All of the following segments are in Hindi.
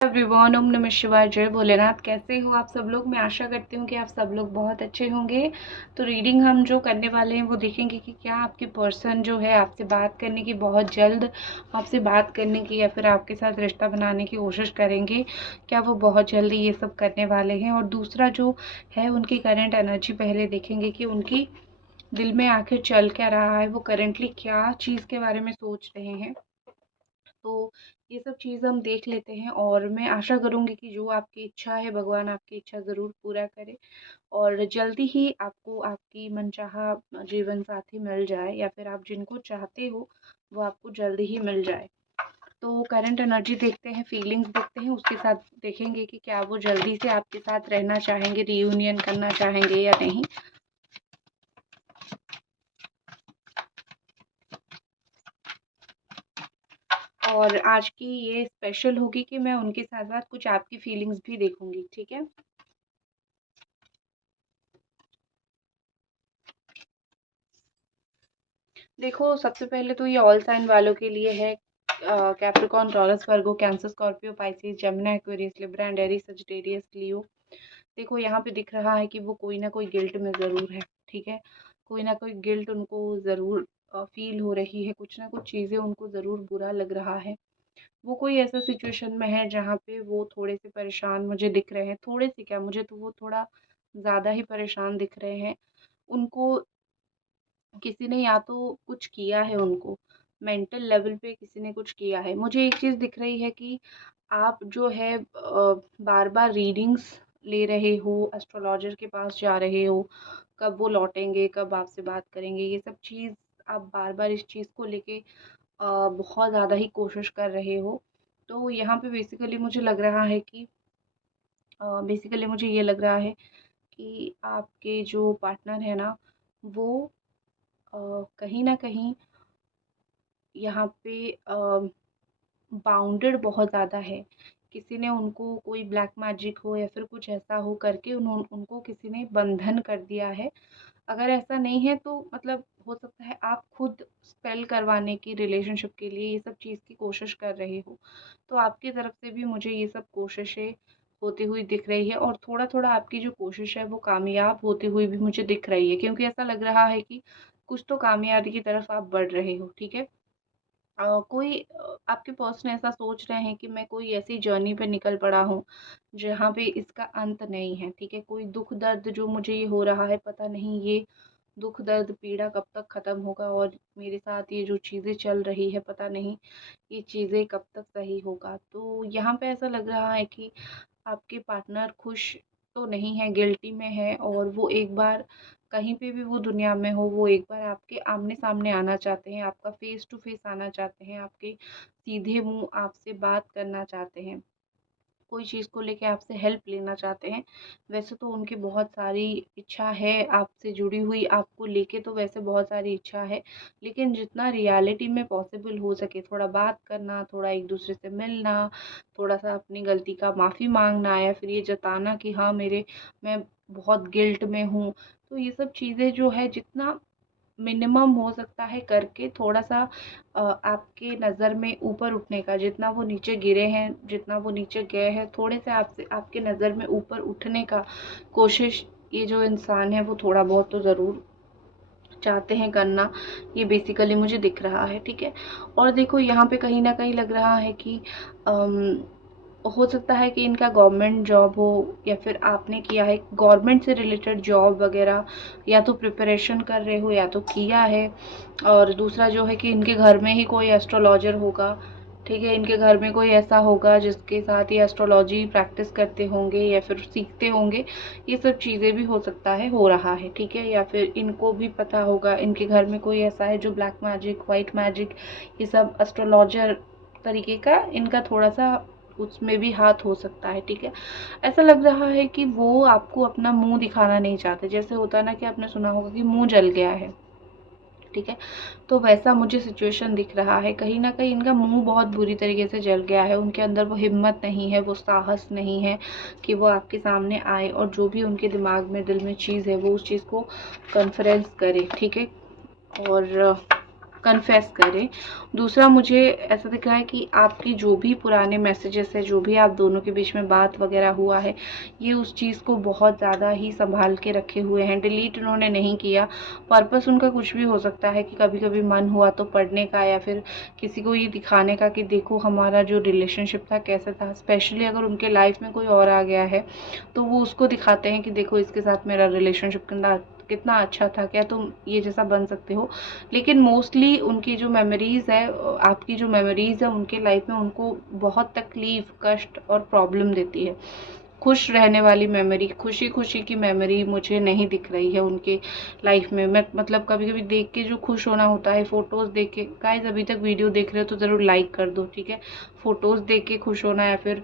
एवरीवन, ओम नमः शिवाय, जय भोलेनाथ। कैसे हो आप सब लोग? मैं आशा करती हूँ कि आप सब लोग बहुत अच्छे होंगे। तो रीडिंग हम जो करने वाले हैं वो देखेंगे कि क्या आपके पर्सन जो है आपसे बात करने की, बहुत जल्द आपसे बात करने की या फिर आपके साथ रिश्ता बनाने की कोशिश करेंगे, क्या वो बहुत जल्दी ये सब करने वाले हैं। और दूसरा जो है उनकी करंट एनर्जी पहले देखेंगे कि उनकी दिल में आखिर चल क्या रहा है, वो करेंटली क्या चीज़ के बारे में सोच रहे हैं। तो ये सब चीज़ हम देख लेते हैं और मैं आशा करूँगी कि जो आपकी इच्छा है भगवान आपकी इच्छा ज़रूर पूरा करे और जल्दी ही आपको आपकी मनचाहा जीवन साथी मिल जाए या फिर आप जिनको चाहते हो वो आपको जल्दी ही मिल जाए। तो करंट एनर्जी देखते हैं, फीलिंग्स देखते हैं, उसके साथ देखेंगे कि क्या वो जल्दी से आपके साथ रहना चाहेंगे, रियूनियन करना चाहेंगे या नहीं। और आज की ये स्पेशल होगी कि मैं उनके साथ साथ कुछ आपकी फीलिंग्स भी देखूंगी, ठीक है। देखो, सबसे पहले तो ये ऑल साइन वालों के लिए है। Capricorn, Taurus, Virgo, Cancer, Scorpio, Pisces, Gemini, Aquarius, Libra and Aries, Sagittarius, Leo. देखो यहाँ पे दिख रहा है कि वो कोई ना कोई गिल्ट में ज़रूर है, ठीक है। कोई ना कोई गिल्ट उनको ज़रूर फील हो रही है, कुछ ना कुछ चीज़ें उनको ज़रूर बुरा लग रहा है। वो कोई ऐसा सिचुएशन में है जहाँ पे वो थोड़े से परेशान मुझे दिख रहे हैं, थोड़े से क्या, मुझे तो वो थोड़ा ज़्यादा ही परेशान दिख रहे हैं। उनको किसी ने या तो कुछ किया है, उनको मेंटल लेवल पे किसी ने कुछ किया है। मुझे एक चीज़ दिख रही है कि आप जो है बार बार रीडिंग्स ले रहे हो, एस्ट्रोलॉजर के पास जा रहे हो, कब वो लौटेंगे, कब आपसे बात करेंगे, ये सब चीज़ आप बार बार इस चीज़ को लेके बहुत ज़्यादा ही कोशिश कर रहे हो। तो यहाँ पे बेसिकली मुझे लग रहा है कि बेसिकली मुझे ये लग रहा है कि आपके जो पार्टनर है ना, वो कहीं न कहीं यहाँ पे बाउंडेड बहुत ज़्यादा है। किसी ने उनको, कोई ब्लैक मैजिक हो या फिर कुछ ऐसा हो करके उनको किसी ने बंधन कर दिया है। अगर ऐसा नहीं है तो मतलब हो सकता है आप खुद स्पेल करवाने की रिलेशनशिप के लिए ये सब चीज़ की कोशिश कर रहे हो। तो आपकी तरफ से भी मुझे ये सब कोशिशें होती हुई दिख रही है और थोड़ा-थोड़ा आपकी जो कोशिश है वो कामयाब होती हुई भी मुझे दिख रही है, क्योंकि ऐसा लग रहा है कि कुछ तो कामयाबी की तरफ आप बढ़ रहे हो, ठीक है। कोई आपके पर्सन ऐसा सोच रहे हैं कि मैं कोई ऐसी जर्नी पे निकल पड़ा हूँ जहाँ पे इसका अंत नहीं है, ठीक है। कोई दुख दर्द जो मुझे ये हो रहा है, पता नहीं ये दुख दर्द पीड़ा कब तक ख़त्म होगा और मेरे साथ ये जो चीज़ें चल रही है, पता नहीं ये चीज़ें कब तक सही होगा। तो यहाँ पे ऐसा लग रहा है कि आपके पार्टनर खुश तो नहीं है, गिल्टी में है और वो एक बार कहीं पे भी वो दुनिया में हो, वो एक बार आपके आमने-सामने आना चाहते हैं, आपका फेस टू फेस आना चाहते हैं, आपके सीधे मुँह आपसे बात करना चाहते हैं। कोई चीज़ को लेके आपसे हेल्प लेना चाहते हैं। वैसे तो उनकी बहुत सारी इच्छा है आपसे जुड़ी हुई, आपको लेके तो वैसे बहुत सारी इच्छा है, लेकिन जितना रियलिटी में पॉसिबल हो सके, थोड़ा बात करना, थोड़ा एक-दूसरे से मिलना, थोड़ा-सा अपनी गलती का माफ़ी माँगना या फिर ये जताना कि हाँ, मैं बहुत गिल्ट में हूँ। तो ये सब चीज़ें जो है जितना मिनिमम हो सकता है करके थोड़ा-सा आपके नज़र में ऊपर उठने का, जितना वो नीचे गिरे हैं, जितना वो नीचे गए हैं, थोड़े से आपसे आपके नज़र में ऊपर उठने का कोशिश ये जो इंसान है वो थोड़ा बहुत तो ज़रूर चाहते हैं करना। ये बेसिकली मुझे दिख रहा है, ठीक है। और देखो यहाँ पे कहीं न कहीं लग रहा है कि अम हो सकता है कि इनका गवर्नमेंट जॉब हो या फिर आपने किया है गवर्नमेंट से रिलेटेड जॉब वगैरह, या तो प्रिपरेशन कर रहे हो या तो किया है। और दूसरा जो है कि इनके घर में ही कोई एस्ट्रोलॉजर होगा, ठीक है। इनके घर में कोई ऐसा होगा जिसके साथ ये एस्ट्रोलॉजी प्रैक्टिस करते होंगे या फिर सीखते होंगे। ये सब चीज़ें भी हो सकता है, हो रहा है, ठीक है। या फिर इनको भी पता होगा, इनके घर में कोई ऐसा है जो ब्लैक मैजिक, वाइट मैजिक, ये सब एस्ट्रोलॉजर तरीके का इनका थोड़ा-सा उसमें भी हाथ हो सकता है, ठीक है। ऐसा लग रहा है कि वो आपको अपना मुँह दिखाना नहीं चाहते। जैसे होता है ना कि आपने सुना होगा कि मुँह जल गया है, ठीक है। तो वैसा मुझे सिचुएशन दिख रहा है। कहीं न कहीं इनका मुँह बहुत बुरी तरीके से जल गया है। उनके अंदर वो हिम्मत नहीं है, वो साहस नहीं है कि वो आपके सामने आए और जो भी उनके दिमाग में, दिल में चीज़ है, वो उस चीज़ को कॉन्फ्रेंस करे, ठीक है। और कन्फेस करें। दूसरा, मुझे ऐसा दिख रहा है कि आपकी जो भी पुराने मैसेजेस है, जो भी आप दोनों के बीच में बात वगैरह हुआ है, ये उस चीज़ को बहुत ज़्यादा ही संभाल के रखे हुए हैं, डिलीट उन्होंने नहीं किया। पर्पस उनका कुछ भी हो सकता है कि कभी कभी मन हुआ तो पढ़ने का, या फिर किसी को ये दिखाने का कि देखो हमारा जो रिलेशनशिप था कैसा था। स्पेशली अगर उनके लाइफ में कोई और आ गया है तो वो उसको दिखाते हैं कि देखो इसके साथ मेरा रिलेशनशिप कितना कितना अच्छा था, क्या तुम ये जैसा बन सकते हो। लेकिन मोस्टली उनकी जो मेमोरीज़ है, आपकी जो मेमोरीज़ है उनके लाइफ में, उनको बहुत तकलीफ़, कष्ट और प्रॉब्लम देती है। खुश रहने वाली मेमोरी, खुशी खुशी की मेमोरी मुझे नहीं दिख रही है उनके लाइफ में। मैं मतलब कभी कभी देख के जो खुश होना होता है, फ़ोटोज़ देख के, गाइस अभी तक वीडियो देख रहे हो तो ज़रूर लाइक कर दो, ठीक है। फ़ोटोज़ देख के खुश होना, या फिर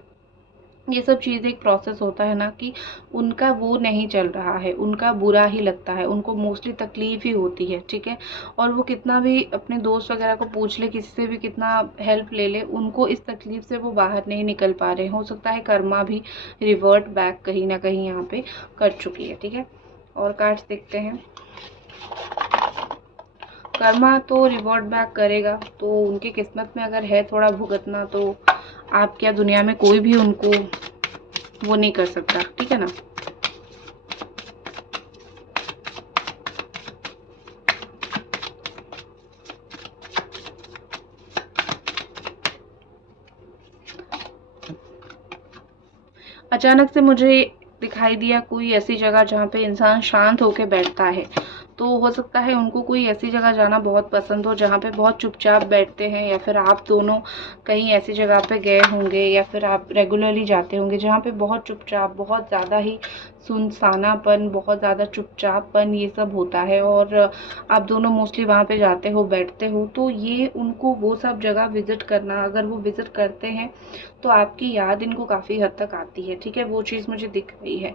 ये सब चीज़ें, एक प्रोसेस होता है ना कि उनका वो नहीं चल रहा है, उनका बुरा ही लगता है, उनको मोस्टली तकलीफ़ ही होती है, ठीक है। और वो कितना भी अपने दोस्त वगैरह को पूछ ले, किसी से भी कितना हेल्प ले ले, उनको इस तकलीफ़ से वो बाहर नहीं निकल पा रहे हैं। हो सकता है कर्मा भी रिवर्ट बैक कहीं ना कहीं यहाँ पे कर चुकी है, ठीक है। और कार्ड्स देखते हैं। कर्मा तो रिवर्ट बैक करेगा, तो उनकी किस्मत में अगर है थोड़ा भुगतना, तो आप क्या, दुनिया में कोई भी उनको वो नहीं कर सकता, ठीक है ना। अचानक से मुझे दिखाई दिया कोई ऐसी जगह जहाँ पे इंसान शांत होके बैठता है। तो हो सकता है उनको कोई ऐसी जगह जाना बहुत पसंद हो जहाँ पे बहुत चुपचाप बैठते हैं, या फिर आप दोनों कहीं ऐसी जगह पे गए होंगे, या फिर आप रेगुलरली जाते होंगे जहाँ पे बहुत चुपचाप, बहुत ज़्यादा ही सुनसानापन, बहुत ज़्यादा चुपचापपन ये सब होता है, और आप दोनों मोस्टली वहाँ पे जाते हो, बैठते हो। तो ये उनको वो सब जगह विज़िट करना, अगर वो विज़िट करते हैं तो आपकी याद इनको काफ़ी हद तक आती है, ठीक है। वो चीज़ मुझे दिख रही है।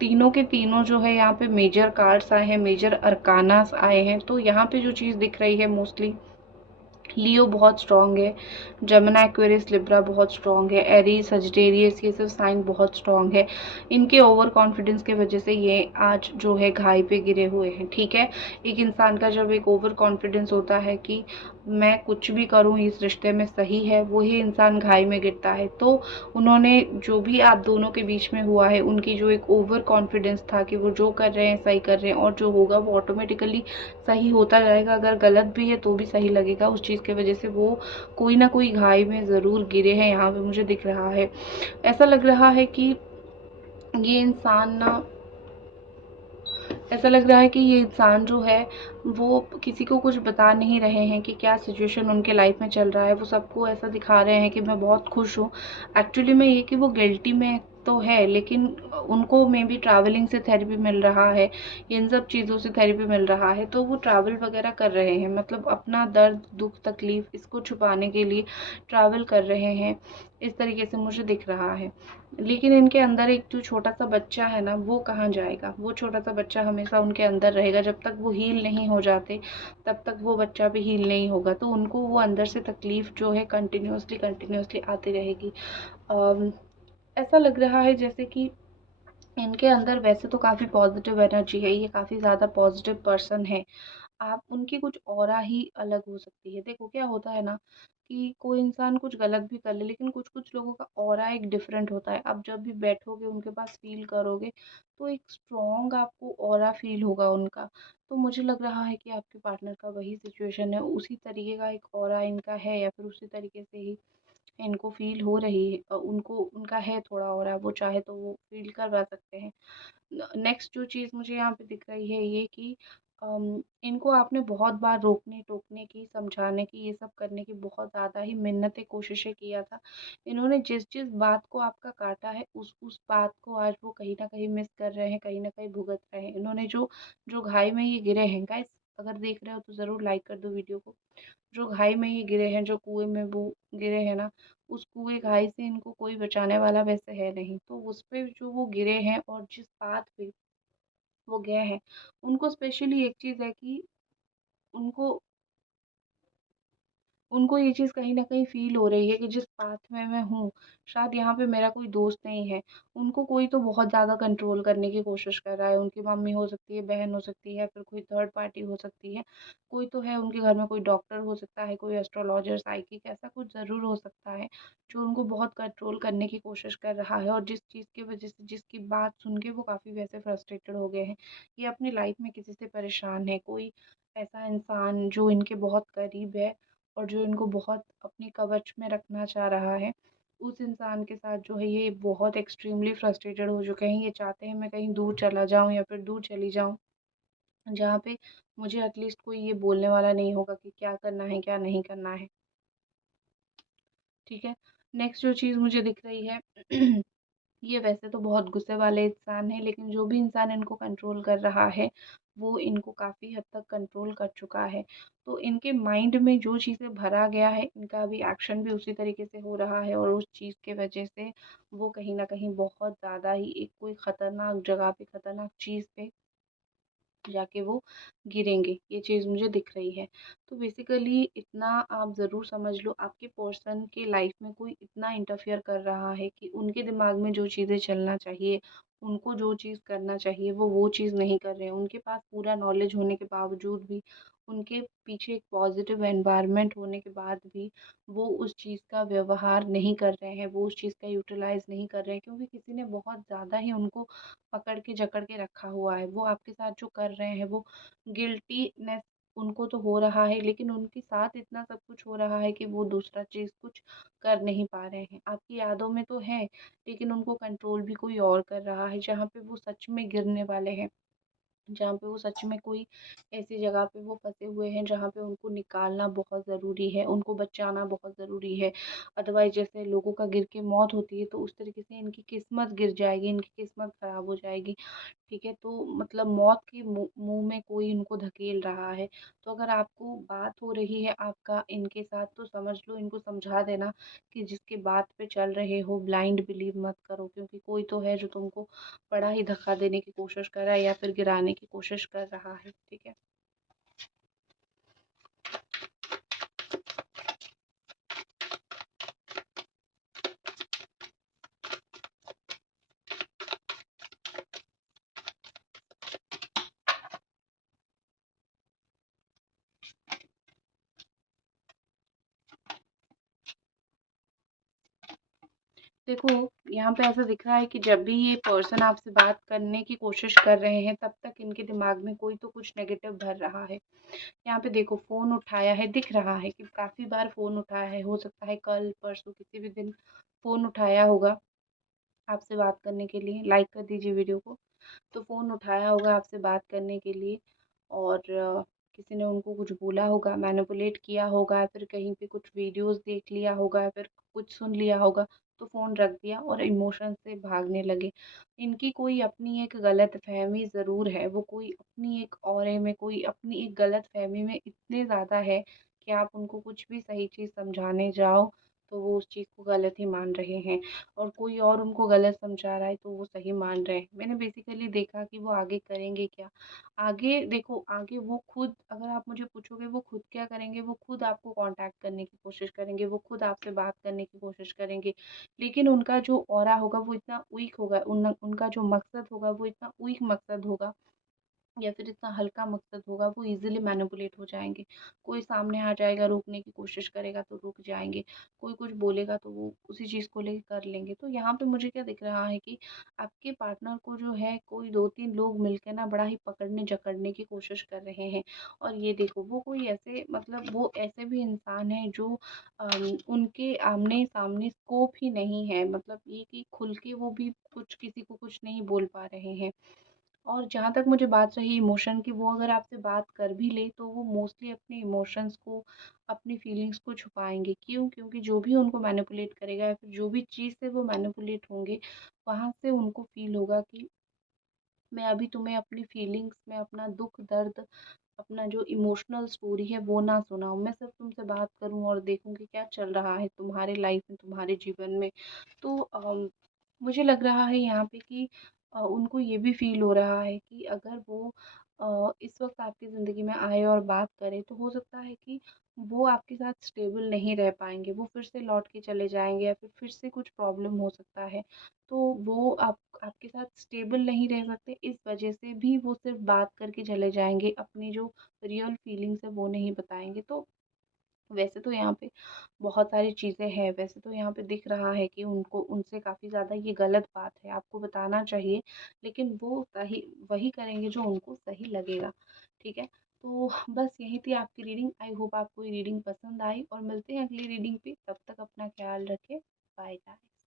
तीनों के तीनों जो है यहाँ पे मेजर कार्ड्स आए हैं, मेजर अरकानास आए हैं। तो यहाँ पे जो चीज़ दिख रही है, मोस्टली लियो बहुत स्ट्रॉन्ग है, जमुना एक्वेरियस लिब्रा बहुत स्ट्रॉन्ग है, एरीज सजिटेरियस ये सब साइन बहुत स्ट्रॉन्ग है। इनके ओवर कॉन्फिडेंस की वजह से ये आज जो है घाई पे गिरे हुए हैं, ठीक है। एक इंसान का जब एक ओवर कॉन्फिडेंस होता है कि मैं कुछ भी करूं इस रिश्ते में सही है, वही इंसान घाई में गिरता है। तो उन्होंने जो भी आप दोनों के बीच में हुआ है, उनकी जो एक ओवर कॉन्फिडेंस था कि वो जो कर रहे हैं सही कर रहे हैं, और जो होगा वो ऑटोमेटिकली सही होता जाएगा, अगर गलत भी है तो भी सही लगेगा, उस चीज़ की वजह से वो कोई ना कोई घाई में ज़रूर गिरे हैं। यहाँ पे मुझे दिख रहा है, ऐसा लग रहा है कि ये इंसान ना, ऐसा लग रहा है कि ये इंसान जो है वो किसी को कुछ बता नहीं रहे हैं कि क्या सिचुएशन उनके लाइफ में चल रहा है। वो सबको ऐसा दिखा रहे हैं कि मैं बहुत खुश हूँ। एक्चुअली में ये कि वो गिल्टी में तो है, लेकिन उनको मे बी ट्रैवलिंग से थेरेपी मिल रहा है, इन सब चीज़ों से थेरेपी मिल रहा है, तो वो ट्रैवल वगैरह कर रहे हैं, मतलब अपना दर्द, दुख, तकलीफ इसको छुपाने के लिए ट्रैवल कर रहे हैं, इस तरीके से मुझे दिख रहा है। लेकिन इनके अंदर एक जो छोटा सा बच्चा है ना, वो कहाँ जाएगा। वो छोटा सा बच्चा हमेशा उनके अंदर रहेगा, जब तक वो हील नहीं हो जाते तब तक वो बच्चा भी हील नहीं होगा। तो उनको वो अंदर से तकलीफ जो है कंटिन्यूसली कंटिन्यूसली आती रहेगी। अम, ऐसा लग रहा है जैसे कि इनके अंदर वैसे तो काफ़ी पॉजिटिव एनर्जी है, ये काफ़ी ज़्यादा पॉजिटिव पर्सन है। आप उनकी कुछ ऑरा ही अलग हो सकती है। देखो क्या होता है ना कि कोई इंसान कुछ गलत भी कर ले, लेकिन कुछ-कुछ लोगों का ऑरा एक डिफरेंट होता है। आप जब भी बैठोगे उनके पास फ़ील करोगे, तो एक स्ट्रॉन्ग आपको ऑरा फ़ील होगा उनका। तो मुझे लग रहा है कि आपके पार्टनर का वही सिचुएशन है, उसी तरीके का एक ऑरा इनका है, या फिर उसी तरीके से ही इनको फ़ील हो रही है, उनको उनका है थोड़ा ऑरा, वो चाहे तो वो फ़ील करवा सकते हैं। नेक्स्ट जो चीज़ मुझे यहाँ पे दिख रही है ये कि इनको आपने बहुत बार रोकने टोकने की, समझाने की, ये सब करने की बहुत ज़्यादा ही मिन्नतें कोशिशें किया था। इन्होंने जिस जिस बात को आपका काटा है, उस बात को आज वो कहीं ना कहीं मिस कर रहे हैं, कहीं ना कहीं भुगत रहे हैं। इन्होंने जो जो घाई में ये गिरे हैं, गाइस अगर देख रहे हो तो ज़रूर लाइक कर दो वीडियो को। जो घाई में ये गिरे हैं, जो कुएं में वो गिरे हैं ना, उस कुएं घाई से इनको कोई बचाने वाला वैसे है नहीं। तो उस पे जो वो गिरे हैं और जिस पाथ पे वो गए हैं, उनको स्पेशली एक चीज़ है कि उनको उनको ये चीज़ कहीं न कहीं फ़ील हो रही है कि जिस पाथ में मैं हूँ, शायद यहाँ पे मेरा कोई दोस्त नहीं है। उनको कोई तो बहुत ज़्यादा कंट्रोल करने की कोशिश कर रहा है, उनकी मम्मी हो सकती है, बहन हो सकती है, फिर कोई थर्ड पार्टी हो सकती है। कोई तो है उनके घर में, कोई डॉक्टर हो सकता है, कोई एस्ट्रोलॉजर, साइकिक, ऐसा कुछ ज़रूर हो सकता है, जो उनको बहुत कंट्रोल करने की कोशिश कर रहा है और जिस चीज़ की वज़ह से, जिसकी बात सुन के वो काफ़ी वैसे फ्रस्ट्रेटेड हो गए हैं। ये अपनी लाइफ़ में किसी से परेशान है, कोई ऐसा इंसान जो इनके बहुत करीब है और जो इनको बहुत अपनी कवच में रखना चाह रहा है, उस इंसान के साथ जो है ये बहुत एक्सट्रीमली फ्रस्ट्रेटेड हो चुके हैं। ये चाहते हैं मैं कहीं दूर चला जाऊँ या फिर दूर चली जाऊँ, जहाँ पे मुझे एटलीस्ट कोई ये बोलने वाला नहीं होगा कि क्या करना है, क्या नहीं करना है। ठीक है? नेक्स्ट जो चीज़ मुझे दिख रही है ये वैसे तो बहुत गुस्से वाले इंसान हैं, लेकिन जो भी इंसान इनको कंट्रोल कर रहा है, वो इनको काफ़ी हद तक कंट्रोल कर चुका है। तो इनके माइंड में जो चीज़ें भरा गया है, इनका अभी एक्शन भी उसी तरीके से हो रहा है और उस चीज़ के वजह से वो कहीं न कहीं बहुत ज़्यादा ही एक कोई खतरनाक जगह पे, खतरनाक चीज़ पे जाके वो गिरेंगे, ये चीज़ मुझे दिख रही है। तो बेसिकली इतना आप ज़रूर समझ लो, आपके पर्सन के लाइफ में कोई इतना इंटरफियर कर रहा है कि उनके दिमाग में जो चीज़ें चलना चाहिए, उनको जो चीज़ करना चाहिए वो चीज़ नहीं कर रहे हैं। उनके पास पूरा नॉलेज होने के बावजूद भी, उनके पीछे एक पॉजिटिव एनवायरनमेंट होने के बाद भी वो उस चीज़ का व्यवहार नहीं कर रहे हैं, वो उस चीज़ का यूटिलाइज़ नहीं कर रहे हैं, क्योंकि किसी ने बहुत ज़्यादा ही उनको पकड़ के जकड़ के रखा हुआ है। वो आपके साथ जो कर रहे हैं वो गिल्टीनेस उनको तो हो रहा है, लेकिन उनके साथ इतना सब कुछ हो रहा है कि वो दूसरा चीज़ कुछ कर नहीं पा रहे हैं। आपकी यादों में तो हैं, लेकिन उनको कंट्रोल भी कोई और कर रहा है, जहाँ पे वो सच में गिरने वाले हैं। जहाँ पे वो सच में कोई ऐसी जगह पे वो फँसे हुए हैं जहाँ पे उनको निकालना बहुत ज़रूरी है, उनको बचाना बहुत ज़रूरी है। अदरवाइज़ जैसे लोगों का गिर के मौत होती है, तो उस तरीके से इनकी किस्मत गिर जाएगी, इनकी किस्मत ख़राब हो जाएगी। ठीक है? तो मतलब मौत के मुँह में कोई इनको धकेल रहा है। तो अगर आपको बात हो रही है आपका इनके साथ, तो समझ लो, इनको समझा देना कि जिसकी बात पे चल रहे हो ब्लाइंड बिलीव मत करो, क्योंकि कोई तो है जो तुमको बड़ा ही धक्का देने की कोशिश कर रहा है या फिर गिराने की कोशिश कर रहा है। ठीक है? देखो, यहाँ पे ऐसा दिख रहा है कि जब भी ये पर्सन आपसे बात करने की कोशिश कर रहे हैं, तब तक इनके दिमाग में कोई तो कुछ नेगेटिव भर रहा है। यहाँ पे देखो, फ़ोन उठाया है, दिख रहा है कि काफ़ी बार फ़ोन उठाया है, हो सकता है कल, परसों, किसी भी दिन फ़ोन उठाया होगा आपसे बात करने के लिए। लाइक कर दीजिए वीडियो को। तो फ़ोन उठाया होगा आपसे बात करने के लिए और किसी ने उनको कुछ बोला होगा, मैनिपुलेट किया होगा या फिर कहीं पे कुछ वीडियोज़ देख लिया होगा या फिर कुछ सुन लिया होगा, तो फ़ोन रख दिया और इमोशन से भागने लगे। इनकी कोई अपनी एक गलतफ़हमी ज़रूर है, वो कोई अपनी एक ऑरे में, कोई अपनी एक गलतफ़हमी में इतने ज़्यादा है कि आप उनको कुछ भी सही चीज़ समझाने जाओ, तो वो उस चीज़ को गलत ही मान रहे हैं और कोई और उनको गलत समझा रहा है तो वो सही मान रहे हैं। मैंने बेसिकली देखा कि वो आगे करेंगे क्या? आगे देखो, आगे वो खुद, अगर आप मुझे पूछोगे वो खुद क्या करेंगे, वो खुद आपको कॉन्टैक्ट करने की कोशिश करेंगे, वो खुद आपसे बात करने की कोशिश करेंगे। लेकिन उनका जो ऑरा होगा वो इतना वीक होगा, उनका जो मकसद होगा वो इतना वीक मकसद होगा या फिर इतना हल्का मकसद होगा, वो ईज़िली मैनिपुलेट हो जाएँगे। कोई सामने आ जाएगा, रोकने की कोशिश करेगा तो रुक जाएँगे, कोई कुछ बोलेगा तो वो उसी चीज़ को लेके कर लेंगे। तो यहाँ पे मुझे क्या दिख रहा है कि आपके पार्टनर को जो है कोई 2-3 लोग मिलके ना बड़ा ही पकड़ने-जकड़ने की कोशिश कर रहे हैं। और ये देखो, वो कोई ऐसे, मतलब वो ऐसे भी इंसान हैं जो उनके आमने-सामने स्कोप ही नहीं है, मतलब ये कि खुल के वो भी कुछ किसी को कुछ नहीं बोल पा रहे हैं। और जहाँ तक मुझे बात रही इमोशन की, वो अगर आपसे बात कर भी ले तो वो मोस्टली अपने इमोशंस को, अपनी फीलिंग्स को छुपाएँगे। क्यों? क्योंकि जो भी उनको मैनिपुलेट करेगा या फिर जो भी चीज़ से वो मैनिपुलेट होंगे, वहाँ से उनको फ़ील होगा कि मैं अभी तुम्हें अपनी फीलिंग्स में अपना दुःख दर्द, अपना जो इमोशनल स्टोरी है वो ना सुनाऊँ। मैं सिर्फ़ तुमसे बात करूँ और देखूँ कि क्या चल रहा है तुम्हारे लाइफ़ में, तुम्हारे जीवन में। तो मुझे लग रहा है यहाँ पे कि उनको ये भी फ़ील हो रहा है कि अगर वो इस वक़्त आपकी ज़िंदगी में आए और बात करें, तो हो सकता है कि वो आपके साथ स्टेबल नहीं रह पाएँगे, वो फिर से लौट के चले जाएँगे या फिर से कुछ प्रॉब्लम हो सकता है। तो वो आपके साथ स्टेबल नहीं रह सकते, इस वजह से भी वो सिर्फ़ बात करके चले जाएँगे, अपनी जो रियल फीलिंग्स है वो नहीं बताएँगे। तो वैसे तो यहाँ पे बहुत सारी चीज़ें हैं, वैसे तो यहाँ पे दिख रहा है कि उनको उनसे काफ़ी ज़्यादा ये गलत बात है, आपको बताना चाहिए, लेकिन वो सही वही करेंगे जो उनको सही लगेगा, ठीक है? तो बस यही थी आपकी रीडिंग। आई होप आपको ये रीडिंग पसंद आई और मिलते हैं अगली रीडिंग पे, तब तक अपना ख़्याल रखें। Bye guys.